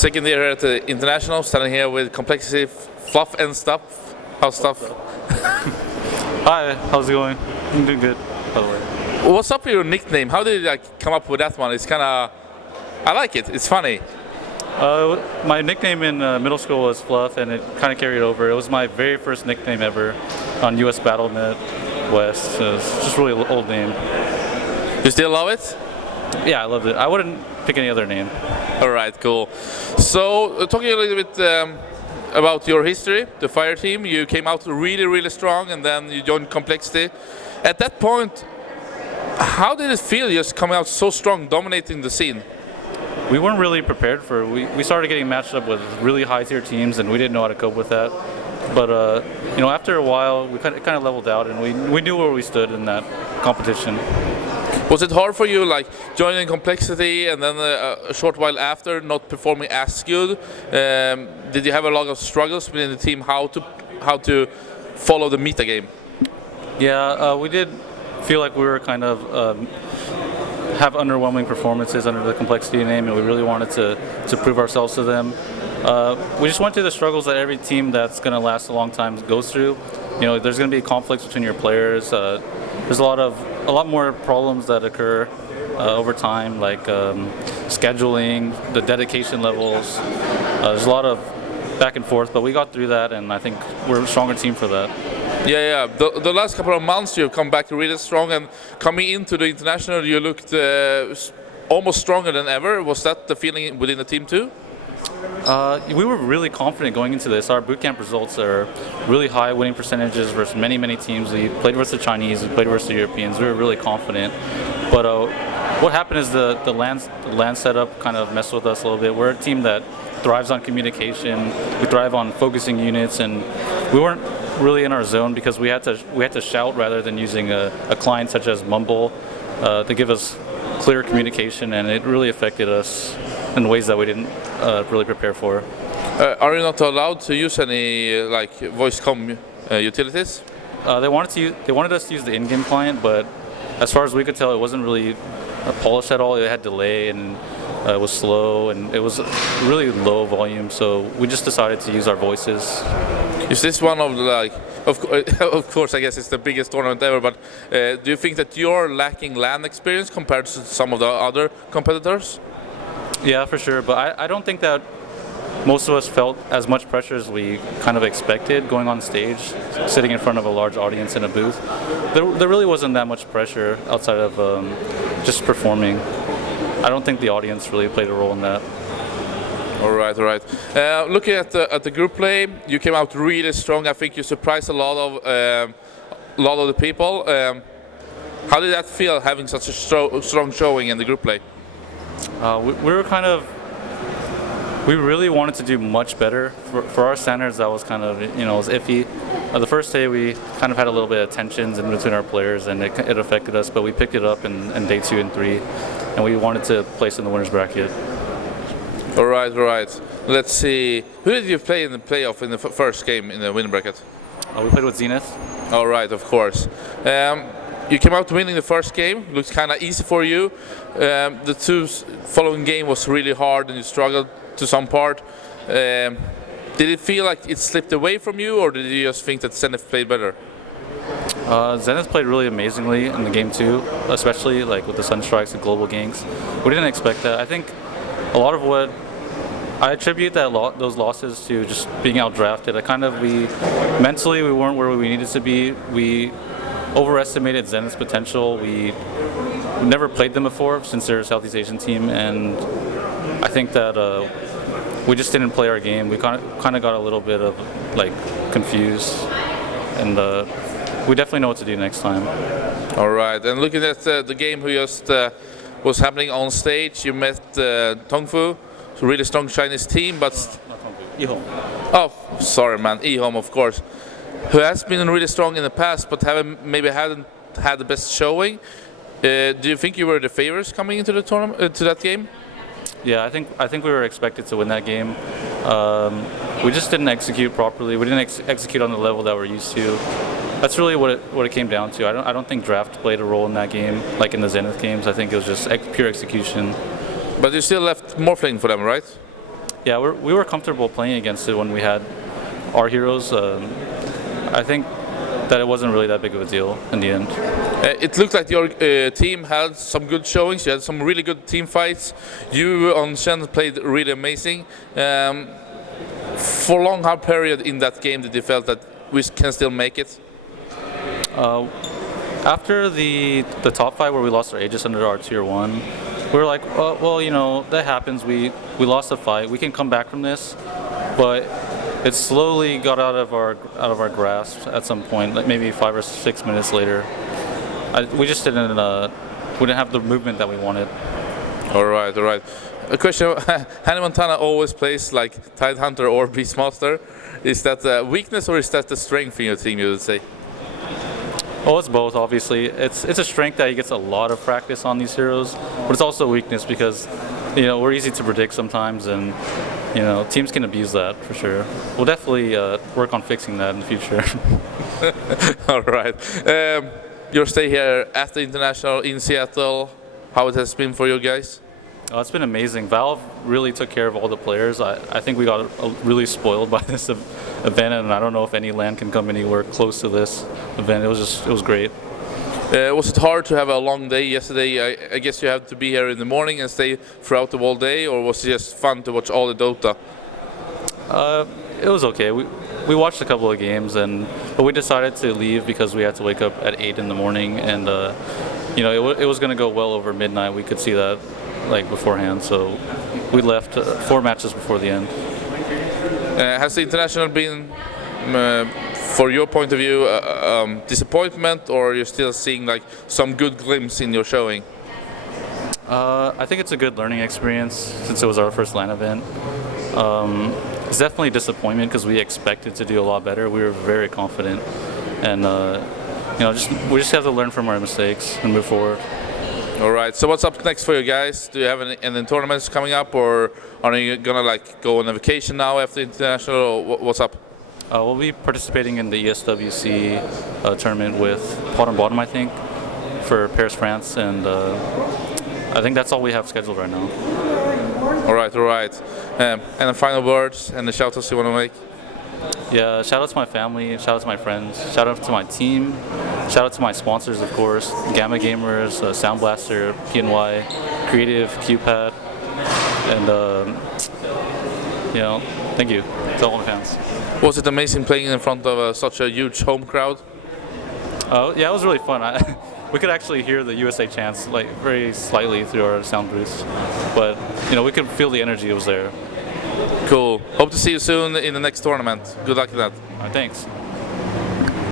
Second year at the International, standing here with Complexity, Fluff and Stuff. How's Stuff? Hi, how's it going? I'm doing good, by the way. What's up with your nickname? How did you come up with that one? It's kind of, I like it. It's funny. My nickname in middle school was Fluff, and it kind of carried over. It was my very first nickname ever on US BattleNet West. So it's just a really old name. You still love it? Yeah, I loved it. I wouldn't pick any other name. All right, cool. So, talking a little bit about your history, the Fire team, you came out really, really strong, and then you joined Complexity. At that point, how did it feel just coming out so strong, dominating the scene? We weren't really prepared for it. We started getting matched up with really high-tier teams, and we didn't know how to cope with that. But after a while, we kind of leveled out, and we knew where we stood in that competition. Was it hard for you, like joining Complexity and then a short while after not performing as good? Did you have a lot of struggles within the team how to follow the meta game? Yeah, we did feel like we were kind of have underwhelming performances under the Complexity name, and we really wanted to prove ourselves to them. We just went through the struggles that every team that's going to last a long time goes through. There's going to be conflicts between your players. There's a lot more problems that occur over time, like scheduling, the dedication levels. There's a lot of back and forth, but we got through that, and I think we're a stronger team for that. Yeah. The last couple of months you've come back really strong, and coming into the International you looked almost stronger than ever. Was that the feeling within the team too? We were really confident going into this. Our bootcamp results are really high winning percentages versus many teams. We played versus the Chinese, we played versus the Europeans. We were really confident. But what happened is the land setup kind of messed with us a little bit. We're a team that thrives on communication. We thrive on focusing units, and we weren't really in our zone because we had to shout rather than using a client such as Mumble to give us clear communication, and it really affected us in ways that we didn't really prepare for. Are you not allowed to use any voice comm utilities? They wanted us to use the in-game client, but as far as we could tell, it wasn't really polished at all. It had delay, and it was slow, and it was really low volume. So we just decided to use our voices. Is this one of the of course, I guess it's the biggest tournament ever, but do you think that you're lacking LAN experience compared to some of the other competitors? Yeah, for sure, but I don't think that most of us felt as much pressure as we kind of expected going on stage, sitting in front of a large audience in a booth. There really wasn't that much pressure outside of just performing. I don't think the audience really played a role in that. All right. Looking at the group play, you came out really strong. I think you surprised a lot of the people. How did that feel, having such a strong showing in the group play? We really wanted to do much better. For our standards, that was kind of, it was iffy. The first day we kind of had a little bit of tensions in between our players, and it affected us, but we picked it up in day 2 and 3, and we wanted to place in the winner's bracket. All right. Let's see. Who did you play in the playoff in the first game in the winning bracket? We played with Zenith. All right, of course. You came out winning the first game. Looked kind of easy for you. The 2 following game was really hard, and you struggled to some part. Did it feel like it slipped away from you, or did you just think that Zenith played better? Zenith played really amazingly in the game 2, especially with the Sunstrikes and global ganks. We didn't expect that. I think a lot of what I attribute those losses to just being outdrafted. Mentally we weren't where we needed to be. We overestimated Zenith's potential. We never played them before since they're a Southeast Asian team, and I think that we just didn't play our game. We kind of got a little bit of confused, and we definitely know what to do next time. All right, and looking at the game who just was happening on stage, you met Tongfu, a really strong Chinese team, but Ehom. Oh, sorry, man, Ehom, of course, who has been really strong in the past, but hadn't had the best showing. Do you think you were the favorites coming into the tournament, to that game? Yeah, I think we were expected to win that game. We just didn't execute properly. We didn't execute on the level that we're used to. That's really what it came down to. I don't think draft played a role in that game, like in the Zenith games. I think it was just pure execution. But you still left Morphling for them, right? Yeah, we were comfortable playing against it when we had our heroes. I think that it wasn't really that big of a deal in the end. It looked like your team had some good showings. You had some really good team fights. You on Shen played really amazing. For a long hard period in that game, did you felt that we can still make it? After the top fight where we lost our Aegis under our tier 1, we were like, well, you know, that happens. We lost the fight. We can come back from this, but it slowly got out of our grasp at some point, like maybe 5 or 6 minutes later. We just didn't have the movement that we wanted. All right. A question: Hannah Montana always plays like Tidehunter or Beastmaster. Is that a weakness or is that the strength in your team? You would say? Oh, it's both. Obviously, it's a strength that he gets a lot of practice on these heroes, but it's also a weakness because, you know, we're easy to predict sometimes, and you know, teams can abuse that for sure. We'll definitely work on fixing that in the future. All right. Your stay here at the International in Seattle, how it has been for you guys? It's been amazing. Valve really took care of all the players. I think we got really spoiled by this event, and I don't know if any LAN can come anywhere close to this event. It was great. Was it hard to have a long day yesterday? I guess you had to be here in the morning and stay throughout the whole day, or was it just fun to watch all the Dota? It was okay. We watched a couple of games, but we decided to leave because we had to wake up at 8 in the morning, and you know, it was going to go well over midnight. We could see that like beforehand, so we left 4 matches before the end. Has the International been, for your point of view, disappointment, or you're still seeing like some good glimpse in your showing? I think it's a good learning experience since it was our first LAN event. It's definitely disappointment because we expected to do a lot better. We were very confident, and you know, we just have to learn from our mistakes and move forward. All right. So what's up next for you guys? Do you have any tournaments coming up, or are you gonna like go on a vacation now after International? Or what's up? We'll be participating in the ESWC tournament with Pot and Bottom, I think, for Paris, France, and I think that's all we have scheduled right now. All right. And the final words and the shout-outs you want to make? Yeah, shout out to my family, shout out to my friends, shout out to my team, shout out to my sponsors, of course, Gamma Gamers, Sound Blaster, PNY, Creative, QPad, and you know, thank you to all my fans. Was it amazing playing in front of such a huge home crowd? Yeah, it was really fun. We could actually hear the USA chants like very slightly through our sound booths, but you know, we could feel the energy. It was there. Cool. Hope to see you soon in the next tournament. Good luck with that. Thanks.